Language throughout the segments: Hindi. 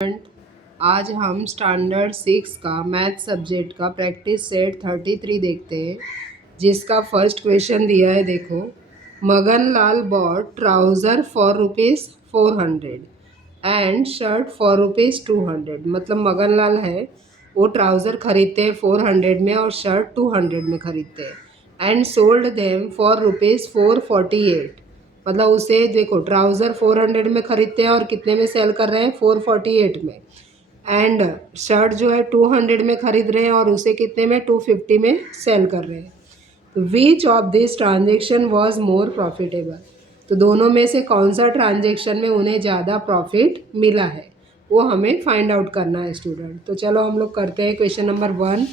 आज हम स्टैंडर्ड 6 का मैथ सब्जेक्ट का प्रैक्टिस सेट 33 देखते हैं, जिसका फर्स्ट क्वेश्चन दिया है। देखो, Magan Lal bought trouser for ₹400 and shirt for ₹200। मतलब मगन लाल है, वो ट्राउज़र खरीदते हैं 400 में और शर्ट 200 में खरीदते हैं। And sold them for ₹448। मतलब उसे देखो, ट्राउज़र 400 में खरीदते हैं और कितने में सेल कर रहे हैं? 448 में। एंड शर्ट जो है 200 में खरीद रहे हैं और उसे कितने में? 250 में सेल कर रहे हैं। तो which of this transaction was more profitable? तो दोनों में से कौन सा ट्रांजेक्शन में उन्हें ज़्यादा प्रॉफिट मिला है, वो हमें फाइंड आउट करना है स्टूडेंट। तो चलो हम लोग करते हैं क्वेश्चन नंबर 1।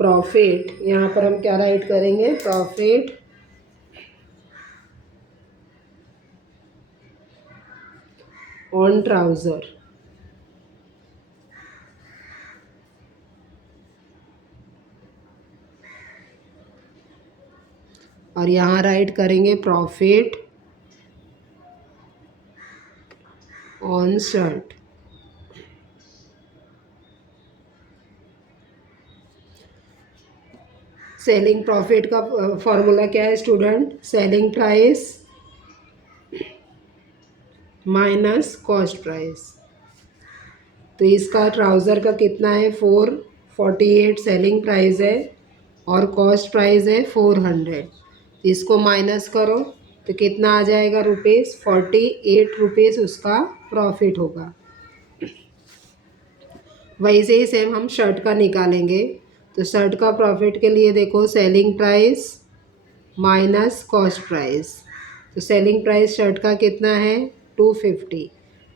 प्रॉफिट, यहाँ पर हम क्या राइट करेंगे? Profit on trouser. और यहाँ राइट करेंगे profit on shirt. Selling profit का फॉर्मूला क्या है student? Selling price minus cost price. तो इसका ट्राउज़र का कितना है? 448 सेलिंग प्राइस है और कॉस्ट प्राइस है 400। इसको माइनस करो तो कितना आ जाएगा? ₹48 उसका प्रॉफिट होगा। वैसे ही सेम हम शर्ट का निकालेंगे। तो शर्ट का प्रॉफिट के लिए देखो, selling price minus cost price. तो सेलिंग प्राइस शर्ट का कितना है? 250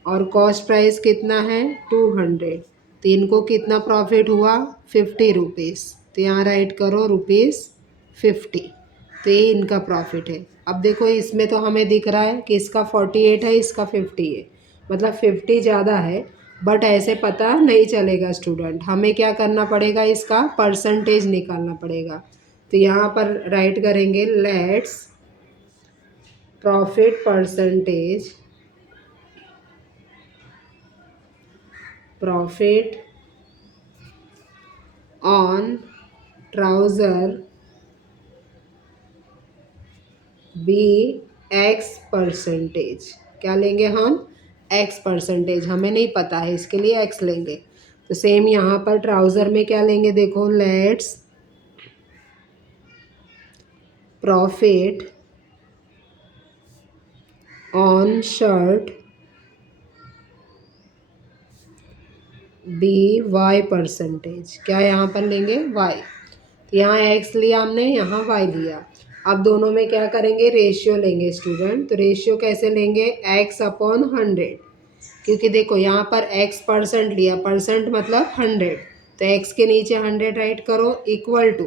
और कॉस्ट प्राइस कितना है? 200। तो इनको कितना प्रॉफिट हुआ? ₹50। तो यहाँ राइट करो ₹50। तो ये इनका प्रॉफिट है। अब देखो, इसमें तो हमें दिख रहा है कि इसका 48 है, इसका 50 है, मतलब 50 ज़्यादा है। बट ऐसे पता नहीं चलेगा स्टूडेंट, हमें क्या करना पड़ेगा? इसका परसेंटेज निकालना पड़ेगा। तो यहाँ पर राइट करेंगे let's profit percentage, profit on trouser be X%। क्या लेंगे हम? X%। हमें नहीं पता है, इसके लिए X लेंगे। तो सेम यहाँ पर ट्राउज़र में क्या लेंगे? देखो, let's profit on shirt BY%। क्या यहाँ पर लेंगे? Y। यहाँ X लिया हमने, यहाँ Y लिया। अब दोनों में क्या करेंगे? रेशियो लेंगे स्टूडेंट। तो रेशियो कैसे लेंगे? X/100। क्योंकि देखो, यहाँ पर X% लिया, परसेंट मतलब 100। तो X के नीचे 100 राइट करो, इक्वल टू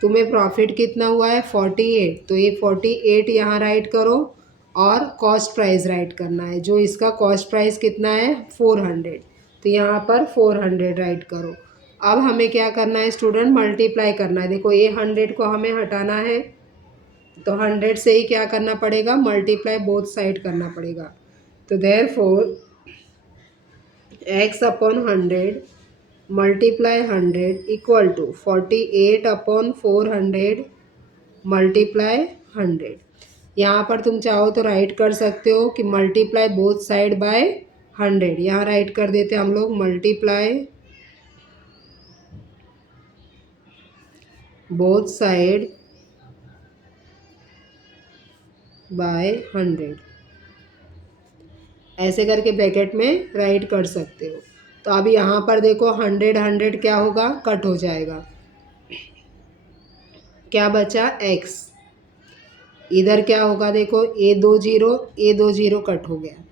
तुम्हें प्रॉफिट कितना हुआ है? 48। तो ये 48 यहाँ राइट करो और कॉस्ट प्राइस राइट करना है। जो इसका कॉस्ट प्राइस कितना है? 400। तो यहाँ पर 400 राइट करो। अब हमें क्या करना है स्टूडेंट? मल्टीप्लाई करना है। देखो, ये 100 को हमें हटाना है, तो 100 से ही क्या करना पड़ेगा? मल्टीप्लाई बोथ साइड करना पड़ेगा। तो therefore X/100 multiply 100 equal to 48/400 multiply 100। यहाँ पर तुम चाहो तो राइट कर सकते हो कि मल्टीप्लाई बोथ साइड बाय 100। यहाँ राइट कर देते हम लोग मल्टीप्लाई बोथ साइड बाय 100। ऐसे करके ब्रैकेट में राइट कर सकते हो। तो अब यहाँ पर देखो, 100 क्या होगा? कट हो जाएगा। क्या बचा? X। इधर क्या होगा? देखो, ए दो जीरो कट हो गया।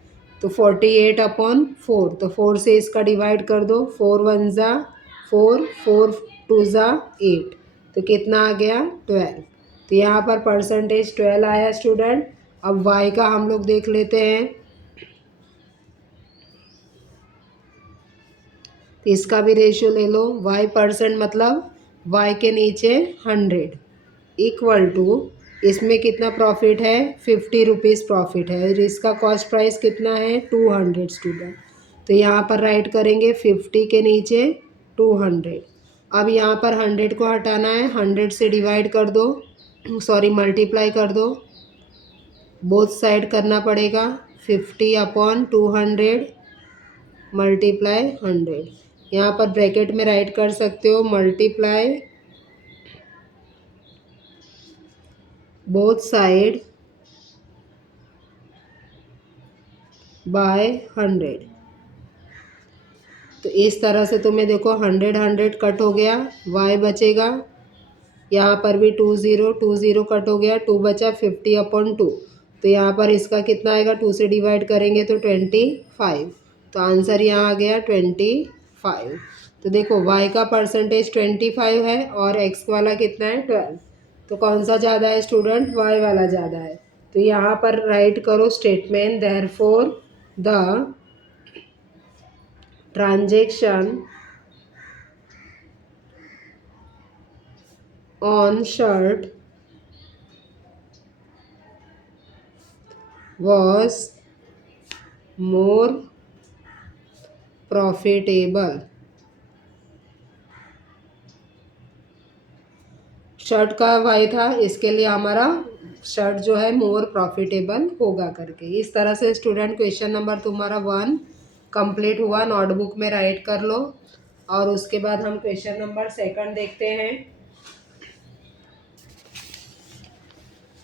तो 48/4। तो 4 से इसका डिवाइड कर दो। 4 1 ज़ा 4, 4 2 ज़ा 8। तो कितना आ गया? 12। तो यहाँ पर परसेंटेज 12 आया स्टूडेंट। अब Y का हम लोग देख लेते हैं। तो इसका भी रेशियो ले लो। Y% मतलब y के नीचे 100 इक्वल टू, इसमें कितना प्रॉफिट है, 50 रुपीज़ प्रॉफिट है और इसका कॉस्ट प्राइस कितना है 200 स्टूडेंट। तो यहाँ पर राइट करेंगे 50 के नीचे 200। अब यहाँ पर 100 को हटाना है, 100 से डिवाइड कर दो, सॉरी मल्टीप्लाई कर दो, बोथ साइड करना पड़ेगा। 50/200 मल्टीप्लाई 100। यहाँ पर ब्रैकेट में राइट कर सकते हो मल्टीप्लाई बोथ साइड बाय 100। तो इस तरह से तुम्हें देखो 100 कट हो गया, y बचेगा, यहाँ पर भी 20 कट हो गया, 2 बचा, 50/2। तो यहाँ पर इसका कितना आएगा, 2 से डिवाइड करेंगे तो 25। तो आंसर यहाँ आ गया 25। तो देखो y का परसेंटेज 25 है और x वाला कितना है 12। तो कौन सा ज़्यादा है स्टूडेंट, y वाला ज़्यादा है। तो यहाँ पर राइट करो statement, therefore the transaction on shirt was more profitable। Shirt का वाई था, इसके लिए हमारा शर्ट जो है मोर प्रॉफिटेबल होगा करके। इस तरह से स्टूडेंट क्वेश्चन नंबर तुम्हारा 1 कंप्लीट हुआ, नोटबुक में राइट कर लो। और उसके बाद हम क्वेश्चन नंबर 2 देखते हैं।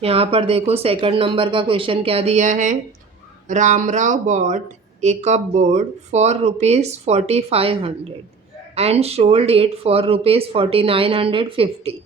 यहाँ पर देखो 2 नंबर का क्वेश्चन क्या दिया है, Ramrao bot A cup board for ₹4500 and sold it for ₹4950।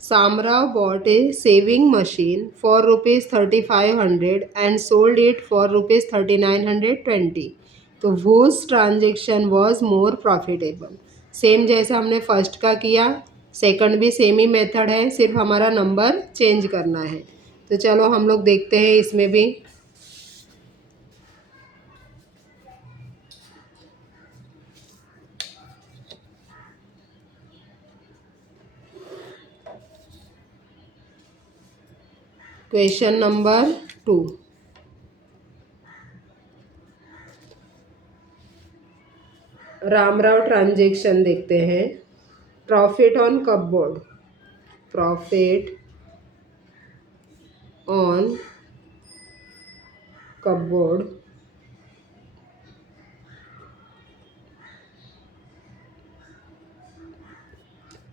Samrao bought a saving machine for ₹3500 and sold it for ₹3920। तो whose transaction was more profitable। Same जैसे हमने फर्स्ट का किया, सेकंड भी सेम ही मेथड है, सिर्फ हमारा नंबर चेंज करना है। तो चलो हम लोग देखते हैं इसमें भी। क्वेश्चन नंबर 2, रामराव ट्रांजेक्शन देखते हैं। Profit on cupboard, profit on cupboard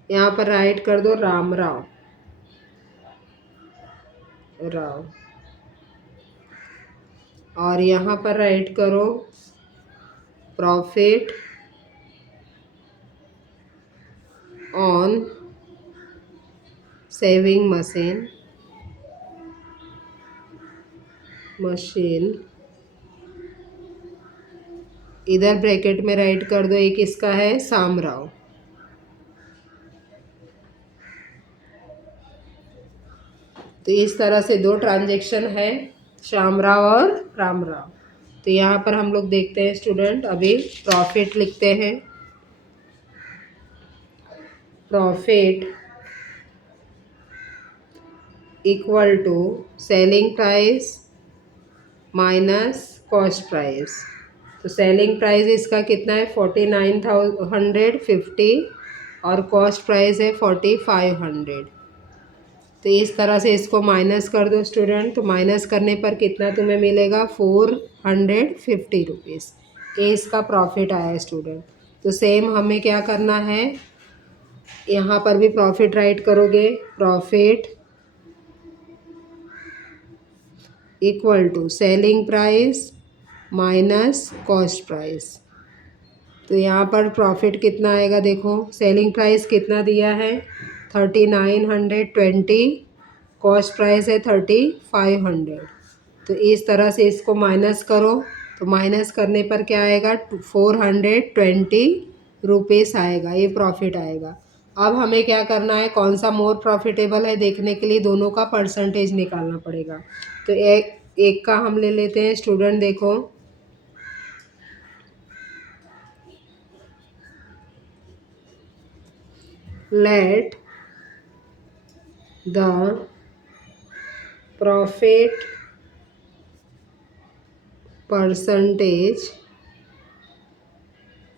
यहाँ पर राइट कर दो रामराव राव, और यहाँ पर राइट करो प्रॉफिट ऑन सेविंग मशीन इधर ब्रैकेट में राइट कर दो, एक इसका है सामराव। तो इस तरह से 2 ट्रांजेक्शन है, श्यामराव और रामराव। तो यहाँ पर हम लोग देखते हैं स्टूडेंट, अभी प्रॉफिट लिखते हैं। Profit equal to selling price minus cost price. तो सेलिंग प्राइस इसका कितना है 4950 और कॉस्ट प्राइस है 4500। तो इस तरह से इसको माइनस कर दो स्टूडेंट। तो माइनस करने पर कितना तुम्हें मिलेगा 450 रुपीज़। ये इसका प्रॉफिट आया स्टूडेंट। तो सेम हमें क्या करना है, यहाँ पर भी प्रॉफिट राइट करोगे, profit equal to selling price minus cost price. तो यहाँ पर प्रॉफिट कितना आएगा, देखो सेलिंग प्राइस कितना दिया है 3920, कॉस्ट प्राइस है 3500। तो इस तरह से इसको माइनस करो। तो माइनस करने पर क्या आएगा 420 रुपीज़ आएगा, ये प्रॉफिट आएगा। अब हमें क्या करना है, कौन सा मोर प्रॉफिटेबल है देखने के लिए दोनों का परसेंटेज निकालना पड़ेगा। तो एक का हम ले लेते हैं स्टूडेंट, देखो let the profit percentage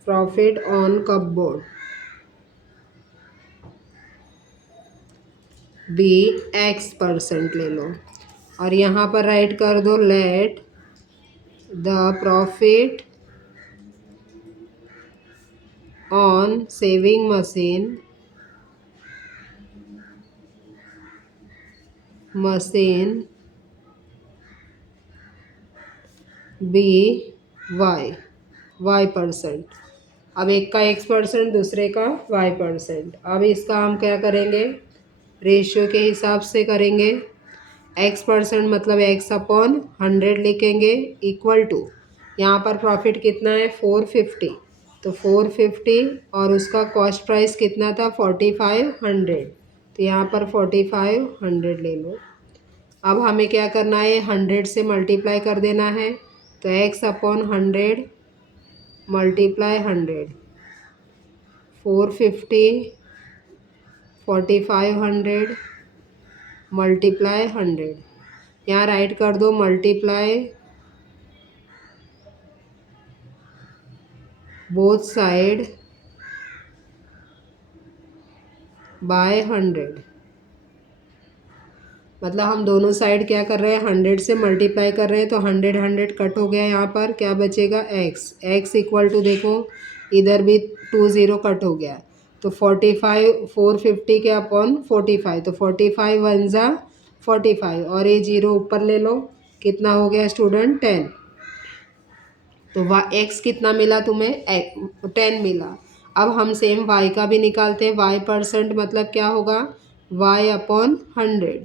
profit on cupboard be X% ले लो और यहाँ पर राइट कर दो let the profit on sewing machine be Y%। अब एक का X% दूसरे का Y%। अब इसका हम क्या करेंगे, रेशियो के हिसाब से करेंगे। X% मतलब X/100 लिखेंगे इक्वल टू, यहाँ पर प्रॉफिट कितना है 450, तो 450 और उसका कॉस्ट प्राइस कितना था 4500, तो यहाँ पर 4500 ले लो। अब हमें क्या करना है, 100 से मल्टीप्लाई कर देना है, तो X/100 मल्टीप्लाई 100, 450 4500 मल्टीप्लाई 100, यहाँ राइट कर दो मल्टीप्लाई बोथ साइड बाय 100। मतलब हम दोनों साइड क्या कर रहे हैं, 100 से मल्टीप्लाई कर रहे हैं, तो 100 कट हो गया, यहाँ पर क्या बचेगा x इक्वल टू, देखो इधर भी 20 कट हो गया, तो 450 के अपॉन 45, तो 45 1 जा 45 और ये 0 ऊपर ले लो, कितना हो गया स्टूडेंट 10, तो x कितना मिला तुम्हें 10 मिला। अब हम सेम y का भी निकालते हैं, Y% मतलब क्या होगा Y/100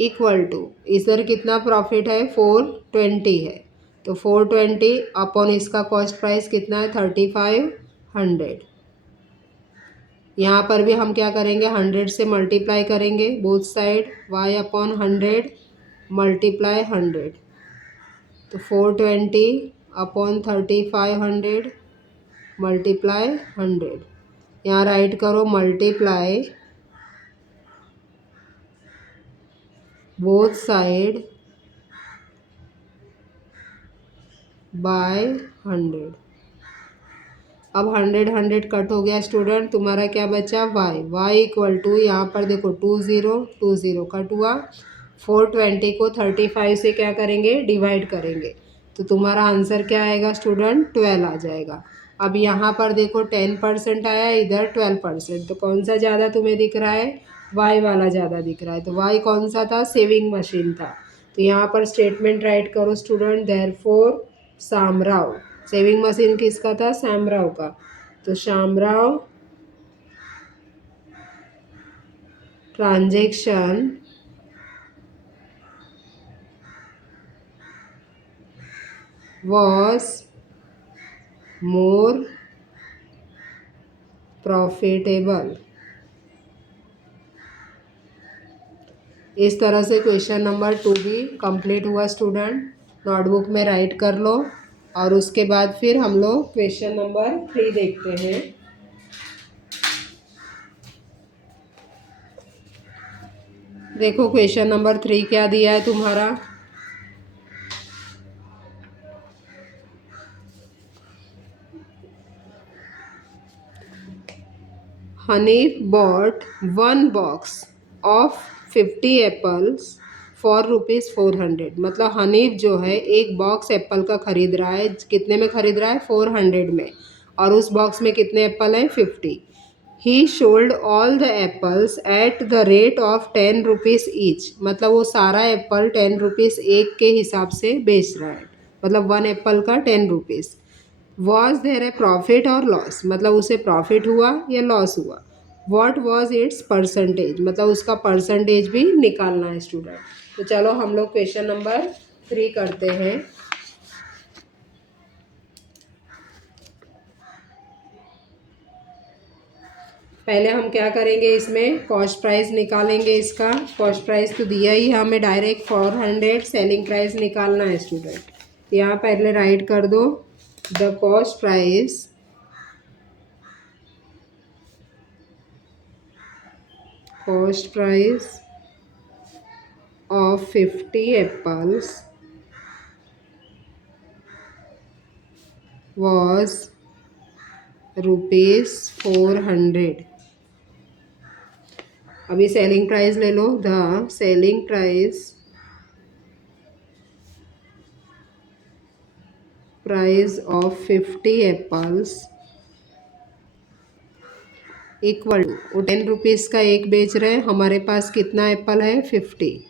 इक्वल टू, इधर कितना प्रॉफिट है 420 है, तो 420 अपॉन इसका कॉस्ट प्राइस कितना है 3500। यहाँ पर भी हम क्या करेंगे, 100 से मल्टीप्लाई करेंगे बोथ साइड, Y/100 मल्टीप्लाई 100, तो 420 अपॉन 3500 मल्टीप्लाई 100, यहाँ राइट करो मल्टीप्लाई बोथ साइड बाय 100। अब 100 कट हो गया स्टूडेंट, तुम्हारा क्या बचा y इक्वल टू, यहाँ पर देखो 20 कट हुआ, 420 को 35 से क्या करेंगे डिवाइड करेंगे, तो तुम्हारा आंसर क्या आएगा स्टूडेंट 12 आ जाएगा। अब यहाँ पर देखो 10% आया, इधर 12%, तो कौन सा ज़्यादा तुम्हें दिख रहा है, y वाला ज़्यादा दिख रहा है, तो y कौन सा था, सेविंग मशीन था। तो यहाँ पर स्टेटमेंट राइट करो student, therefore Shamrao, saving machine किसका था, श्यामराव का, तो Shyamrao transaction was more profitable. इस तरह से क्वेश्चन नंबर 2 भी कंप्लीट हुआ स्टूडेंट, नोटबुक में राइट कर लो, और उसके बाद फिर हम लोग क्वेश्चन नंबर 3 देखते हैं। देखो क्वेश्चन नंबर 3 क्या दिया है तुम्हारा, Hanif bought 1 box of 50 apples for ₹400। मतलब हनीफ जो है एक बॉक्स एप्पल का ख़रीद रहा है, कितने में ख़रीद रहा है 400 में, और उस बॉक्स में कितने एप्पल हैं 50। ही sold all the apples at the rate of ₹10 each. मतलब वो सारा एप्पल ₹10 एक के हिसाब से बेच रहा है, मतलब 1 एप्पल का ₹10। वॉज देयर ए प्रॉफिट और लॉस, मतलब उसे प्रॉफिट हुआ या लॉस हुआ। वॉट वॉज इट्स परसेंटेज, मतलब उसका परसेंटेज भी निकालना है स्टूडेंट। तो चलो हम लोग क्वेश्चन नंबर 3 करते हैं। पहले हम क्या करेंगे, इसमें कॉस्ट प्राइस निकालेंगे। इसका कॉस्ट प्राइस तो दिया ही है हमें डायरेक्ट 400, सेलिंग प्राइस निकालना है स्टूडेंट। तो यहाँ पहले राइट कर दो the cost price cost price of 50 apples was rupees 400. अभी सेलिंग प्राइस ले लो. The selling price of 50 apples equal to, वो 10 रुपीज़ का एक बेच रहे हैं, हमारे पास कितना एप्पल है 50.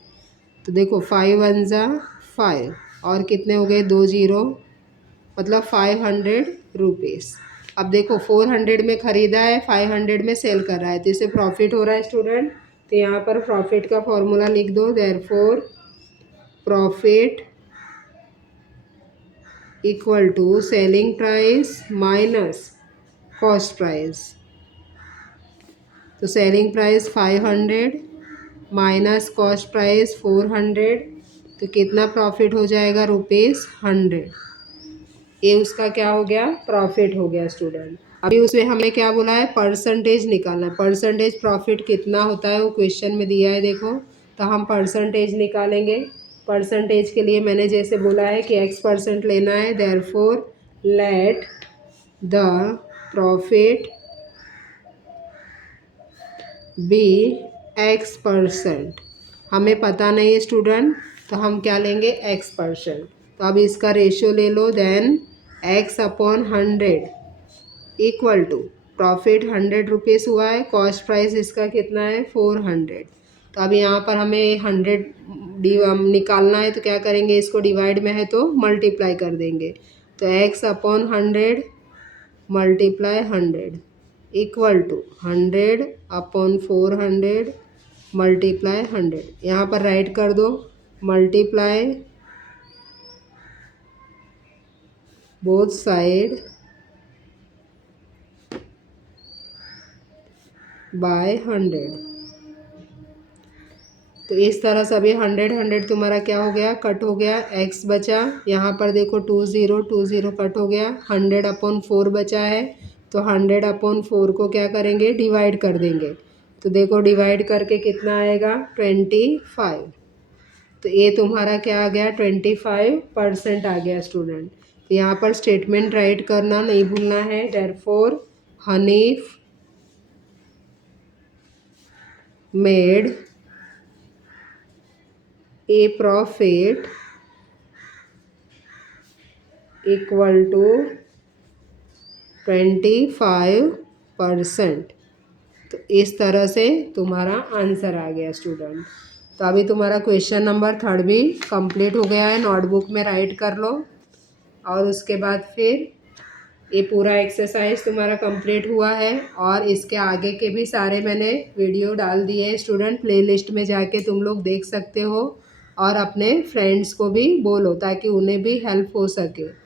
तो देखो 5 वन ज़ा 5 और कितने हो गए 2 जीरो, मतलब 500 रुपीज़. अब देखो 400 में ख़रीदा है, 500 में सेल कर रहा है, तो इसे प्रॉफिट हो रहा है स्टूडेंट. तो यहाँ पर प्रॉफिट का फॉर्मूला लिख दो. Therefore profit equal to selling price minus cost price. तो selling price 500 minus cost price 400, तो कितना प्रॉफिट हो जाएगा ₹100. ये उसका क्या हो गया, प्रॉफिट हो गया स्टूडेंट. अभी उसमें हमें क्या बोला है, परसेंटेज निकालना है. परसेंटेज प्रॉफिट कितना होता है वो क्वेश्चन में दिया है देखो. तो हम परसेंटेज निकालेंगे. परसेंटेज के लिए मैंने जैसे बोला है कि x% लेना है. Therefore let the profit be x%. हमें पता नहीं है स्टूडेंट, तो हम क्या लेंगे x%. तो अब इसका रेशियो ले लो. Then x/100 equal to profit 100 rupees हुआ है, कॉस्ट प्राइस इसका कितना है 400. तो अब यहाँ पर हमें 100 निकालना है, तो क्या करेंगे, इसको डिवाइड में है तो मल्टीप्लाई कर देंगे. तो x/100 multiply 100 equal to 100/400 multiply 100. यहाँ पर राइट कर दो. Multiply both side by 100. तो इस तरह से अभी 100 तुम्हारा क्या हो गया, कट हो गया. x बचा, यहाँ पर देखो 20 कट हो गया. 100/4 बचा है, तो 100/4 को क्या करेंगे, डिवाइड कर देंगे. तो देखो डिवाइड करके कितना आएगा 25. तो ये तुम्हारा क्या आ गया 25% आ गया स्टूडेंट. तो यहाँ पर स्टेटमेंट राइट करना नहीं भूलना है. Therefore Hanif made a profit equal to 25%. तो इस तरह से तुम्हारा आंसर आ गया स्टूडेंट. तो अभी तुम्हारा क्वेश्चन नंबर 3 भी कंप्लीट हो गया है. नोटबुक में राइट कर लो. और उसके बाद फिर ये पूरा एक्सरसाइज तुम्हारा कंप्लीट हुआ है. और इसके आगे के भी सारे मैंने वीडियो डाल दिए हैं स्टूडेंट. प्लेलिस्ट में जाके तुम लोग देख सकते हो और अपने फ्रेंड्स को भी बोलो ताकि उन्हें भी हेल्प हो सके.